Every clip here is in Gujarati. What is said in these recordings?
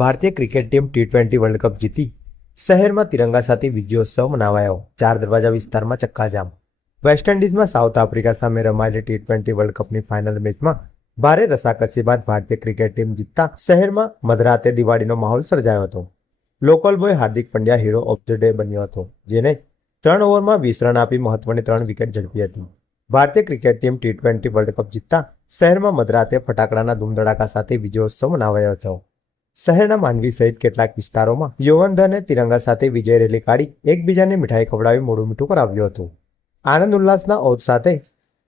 ભારતીય cricket team T twenty world cup જીતી શહેરમાં તિરંગા સાથે વિજયોત્સવ મનાવાયો. ચાર દરવાજા વિસ્તારમાં ચક્કાજામ. વેસ્ટ ઇન્ડિઝમાં સાઉથ આફ્રિકા સામે રમાયેલી ટી ટ્વેન્ટી વર્લ્ડ કપની ફાઇનલ મેચમાં ભારે રસાકસી બાદ ભારતીય ક્રિકેટ ટીમ જીતતા શહેરમાં મધરાતે દિવાળીનો માહોલ સર્જાયો હતો. Local boy Hardik Pandya hero of the day બન્યો હતો, જેને ત્રણ ઓવરમાં વીસ રન આપી મહત્વની ત્રણ વિકેટ ઝડપી હતી. ભારતીય cricket team T twenty world cup જીતતા શહેરમાં મધરાતે ફટાકડાના ધૂમધડાકા સાથે વિજયોત્સવ મનાવાયો હતો. શહેરના માંડવી સહિત કેટલાક વિસ્તારોમાં યુવનધને તિરંગા સાથે વિજય રેલી કાઢી એકબીજાને મીઠાઈ ખવડાવી મોડું મીઠું કરાવ્યું હતું. આનંદ ઉલ્લાસના ઓત સાથે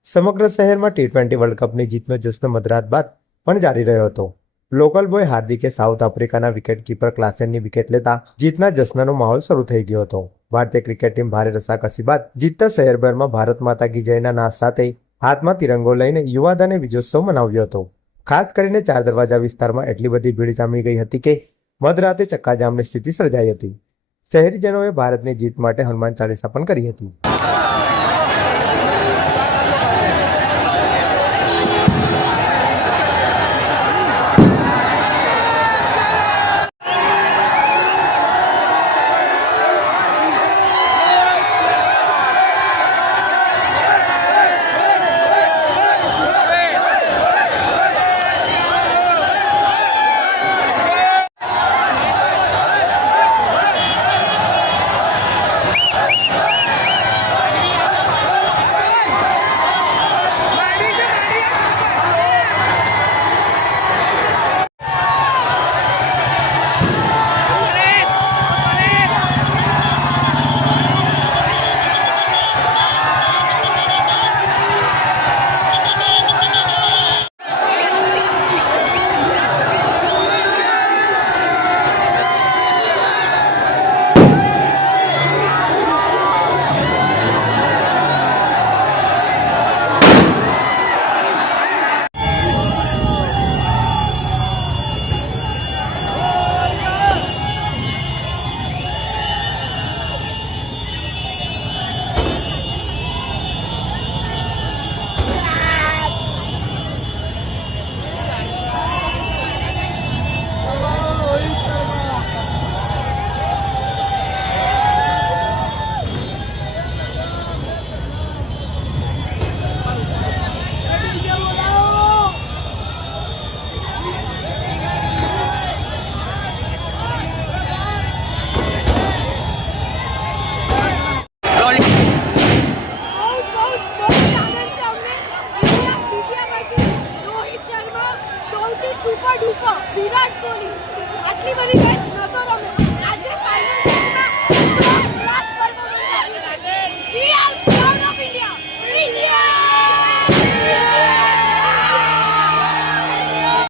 સમગ્ર શહેરમાં ટી ટ્વેન્ટી વર્લ્ડ કપની જીતનો જશ્ન મધરાત બાદ પણ જારી રહ્યો હતો. લોકલ બોય હાર્દિકે સાઉથ આફ્રિકાના વિકેટ કીપર ક્લાસેનની વિકેટ લેતા જીતના જશ્નનો માહોલ શરૂ થઈ ગયો હતો. ભારતીય ક્રિકેટ ટીમ ભારે રસાકસી બાદ જીતતા શહેરભરમાં ભારત માતા કી જયના નાશ સાથે હાથમાં તિરંગો લઈને યુવાદાને વિજયોત્સવ મનાવ્યો હતો. ખાસ કરીને ચાર દરવાજા વિસ્તારમાં એટલી બધી ભીડ જામી ગઈ હતી કે મધરાતે ચક્કાજામની સ્થિતિ સર્જાઈ હતી. શહેરીજનોએ ભારતની જીત માટે હનુમાન ચાલીસા પણ કરી હતી. સૌથી સુપર ડુપર વિરાટ કોહલી. આટલી બધી મેચ નહોતો રમ્યો.